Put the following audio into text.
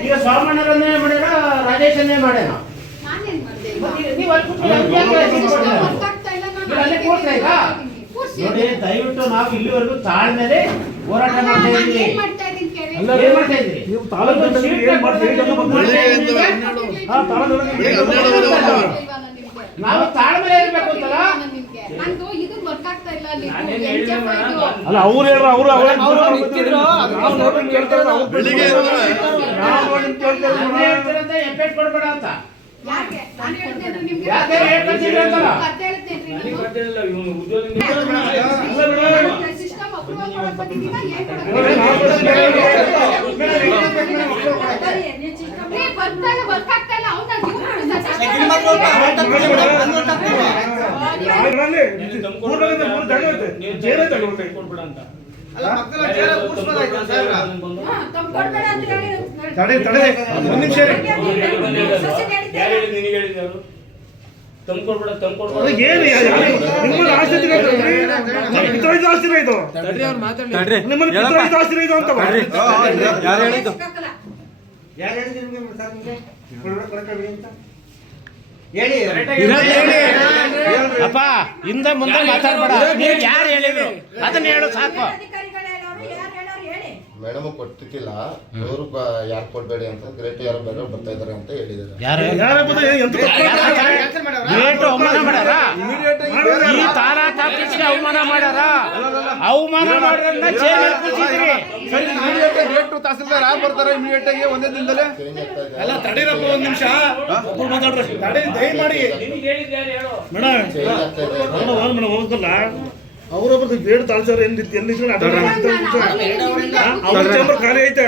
ಈಗ ಸ್ವಾಮಣ್ಣರನ್ನೇ ಮಾಡ್ಯಾರ ರಾಜೇಶನ್ನೇ ಮಾಡ್ಯಾರ? ನೀವು ಅಲ್ಲಿ ಇಲ್ಲ, ನೋಡಿ ದಯವಿಟ್ಟು ನಾವು ಇಲ್ಲಿವರೆಗೂ ತಾಳ್ಮೇಲೆ ಹೋರಾಟ ಮಾಡ್ತಾ ಇದ್ದೀವಿ. ಏನ್ ಮಾಡ್ತಾ ಇದ್ರಿ ನೀವು ತಾಲೂಕು ಒಂದು ಅಲ್ಲಿ ಅವ್ರು ಹೇಳ್ರ ಅವ್ರು ಬರ್ತಾ ಇಲ್ಲ, ವರ್ಕ್ ಆಗ್ತಾ ಇಲ್ಲ. ಅವ್ನ ಗಿಲ್ ತಡೆ ತಡೆ. ಒಂದ್ ನಿಮಿಷ ರೀ ತಂದ್ಕೊಡ್ಬೇಡ ಅದು ತಂದ್ಕೊಡ್ಬೇಡ ಏನು ನಿಮ್ಮಲ್ಲಿ ಆಸ್ತಿ ತೆಗೆದ್ರಿ ನಮ್ಮ ಪಿತೃ ಆಸ್ತಿನ ಇದು ನಿಮ್ಮಲ್ಲಿ ಪಿತೃ ಆಸ್ತಿನ ಇದು ಅಂತ ಯಾರು ಹೇಳಿದ್ದು? ಯಾರು ಹೇಳಿದ್ರು ನಿಮ್ಗೆ? ಸರ್ ನಿಮಗೆ? ಹೇಳಿ. ಅಪ್ಪ ಹಿಂದೆ ಮುಂದೆ ಮಾತಾಡ್ಬೇಡ. ನೀವು ಯಾರು ಹೇಳಿದ್ರು? ಅದನ್ನ ಹೇಳು ಸಾಕು. ಮೇಡಮ್ ಕೊಟ್ಟಿಲ್ಲ. ಅವರು ಯಾರು ಕೊಡಬೇಡಿ ಅಂತ ಗ್ರೇಟ್ ಯಾರು ಬೇರೆ ಬರ್ತಾ ಇದಾರೆ ಅಂತ ಹೇಳಿದ್ದಾರೆ. ಗ್ರೇಟ್ ಅವಮಾನ ಮಾಡ್ಯಾರ? ಈ ಆಫೀಸ್ಗೆ ಅವಮಾನ ಮಾಡ್ಯಾರ? ಅವಮಾನ ಮಾಡ್ರನ್ನ ಜೈಲಲ್ಲಿ ಕೂತಿದ್ರಿ ತಹಸೀಲ್ದಾರ್ ಯಾರು ಬರ್ತಾರೆ ಇಮಿಡಿಯೇಟ್ ಆಗಿ ಒಂದೇ ದಿನದಲ್ಲೇ? ಎಲ್ಲ ತಡೀರಪ್ಪ ಒಂದ್ ನಿಮಿಷ. ಒಬ್ರು ಮಾತಾಡ್ರಿ. ತಡಿ ದಯ ಮಾಡಿ ಮೇಡಮ್ ಹೋದ್ ಮೇಡಮ್ ಹೋಗಲ್ಲ. ಅವರೊಬ್ಬರು ಬೇಡ ತಾಳ್ಸಾರ ಎಲ್ಲಿ ಎಲ್ಲಿ ಅವ್ರ ಚೇಂಬರ್ ಖಾಲಿ ಐತೆ.